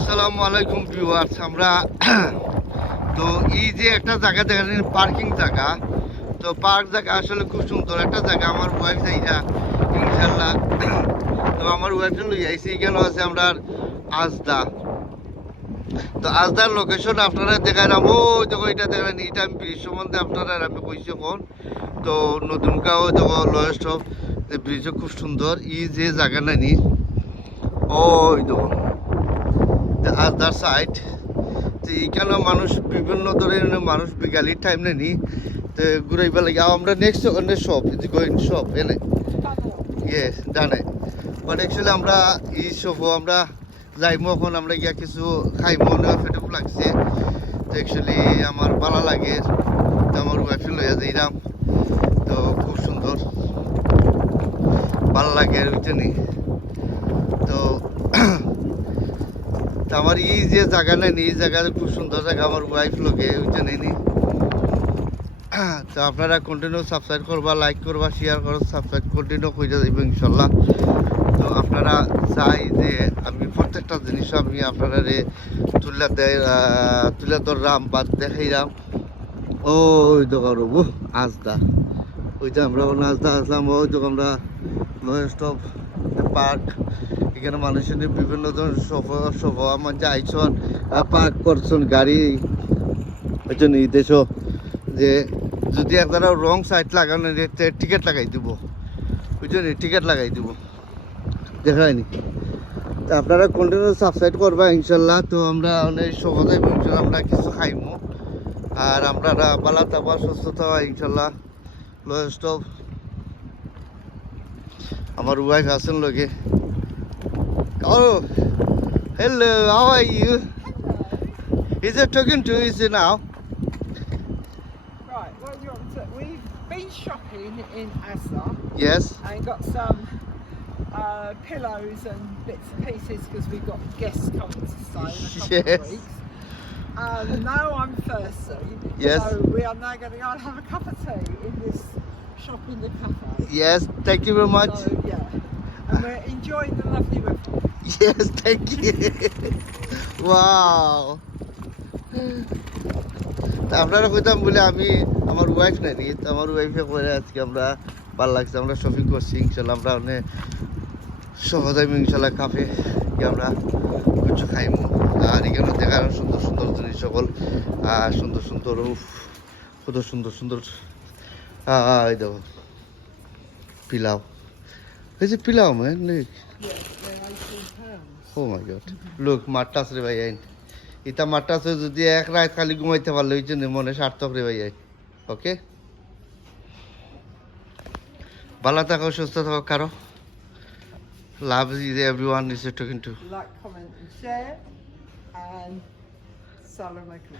আসসালামু আলাইকুম ভিউয়ার্স। আমরা তো এই যে একটা জায়গা দেখেন পার্কিং জায়গা, তো পার্ক জায়গা আসলে খুব সুন্দর একটা জায়গা। আমার ওয়াইফ যাইরা ইনশাল্লাহ, তো আমার ওয়াইফ লই আইসি। এখানে আছে আমরা আজদা। তো আজদার লোকেশন আপনারা দেখাইলাম, ওই দেখো এটা দেখেন, এটা আমি ব্রিজ সম্বন্ধে আপনারা আমি কইছি এখন। তো নতুন গাঁও দেখো লয়েস্ট অফ ব্রিজও খুব সুন্দর। এই যে জায়গা নানি ওই দেখো আদার সাইড, তো এইখানে মানুষ বিভিন্ন ধরনের মানুষ বিকালির টাইম নেই তো ঘুরাইবা লাগে। আমরা নেক্সট অন্য শপ গোয়িং শপ এনে ইয়েস জানে, বাট অ্যাকচুয়ালি আমরা এই শপও আমরা যাইমো এখন। আমরা গিয়া কিছু খাইমো, ফেটেও লাগছে। তো অ্যাকচুয়ালি আমার ভালো লাগে, তো আমার ওয়াইফে লইয়া যাইলাম। তো খুব সুন্দর ভালো লাগে আর বুঝছেনি। তো আমার এই যে জায়গা নেই, এই জায়গা খুব সুন্দর জায়গা। আমার ওয়াইফ লোকে ওইটা নেই। তো আপনারা কন্টিনিউ সাবস্ক্রাইব করবা, লাইক করবা, শেয়ার করো, সাবস্ক্রাইব কন্টিনিউ করে যাইবে ইনশাল্লাহ। তো আপনারা চাই যে আমি প্রত্যেকটা জিনিস আমি আপনারা তুলে ধরলাম বা দেখাইলাম। ওই দোকান আজদা, ওইটা আমরা আজদা আসলাম। ওই দোকান আমরা লয়েস্ট অফ পার্ক। এখানে মানুষের বিভিন্ন ধরনের সফর আমার যে আইসন পার্ক করছেন গাড়ি ওই নির্দেশ যে যদি একদারা রং সাইড লাগানো টিকিট লাগাই দিব, বুঝছেন, টিকিট লাগাই দিব দেখায়নি। তো আপনারা কন্টিনিউ সাবস্ক্রাইব করবা ইনশাল্লাহ। তো আমরা অনেক সহজে ইনশাল্লাহ আমরা কিছু খাইমো, আর আমরা ভালো থাকবা, সুস্থ থাকবা ইনশাল্লাহ। লয়েস্ট অফ আমার ওয়াইফ আছেন লোকে। Oh, hello, how are you? Is it talking to you now? Right, what do you want to... We've been shopping in Asda Yes. and got some pillows and bits and pieces because we've got guests coming to stay in a couple Yes. of weeks. Now I'm thirsty, Yes. so we are now going to go and have a cup of tea in this shop in the cafe. Yes, thank you very much. So, yeah, and we're enjoying the lovely weather. Yes, thank you. Wow. তা আপনারা কইতাম বলে আমি আমার wife নাকি, তো আমার ওয়াইফে করে আজকে আমরা ভালো লাগছে, আমরা শপিং করছি ইনশাল্লাহ। আমরা অনেক সহজে ইনশাল্লাহ কাফে গিয়ে আমরা কিছু খাইমু। আর এখানে দেখার সুন্দর সুন্দর জিনিস সকল, সুন্দর সুন্দর কত সুন্দর সুন্দর। এই দেখো পিলাও, এই যে পিলাও ম্যান, ও মাই গড, লোক মারটাস রে ভাই আইন। এটা মারটাসে যদি এক রাত খালি ঘুমাইতে পারলে ওই জন্য মনে সার্থক রে ভাই আইন। ওকে, ভালো থাকো, সুস্থ থাকো। কারো love is everyone is talking to. Like, comment and share, and Salam alaikum.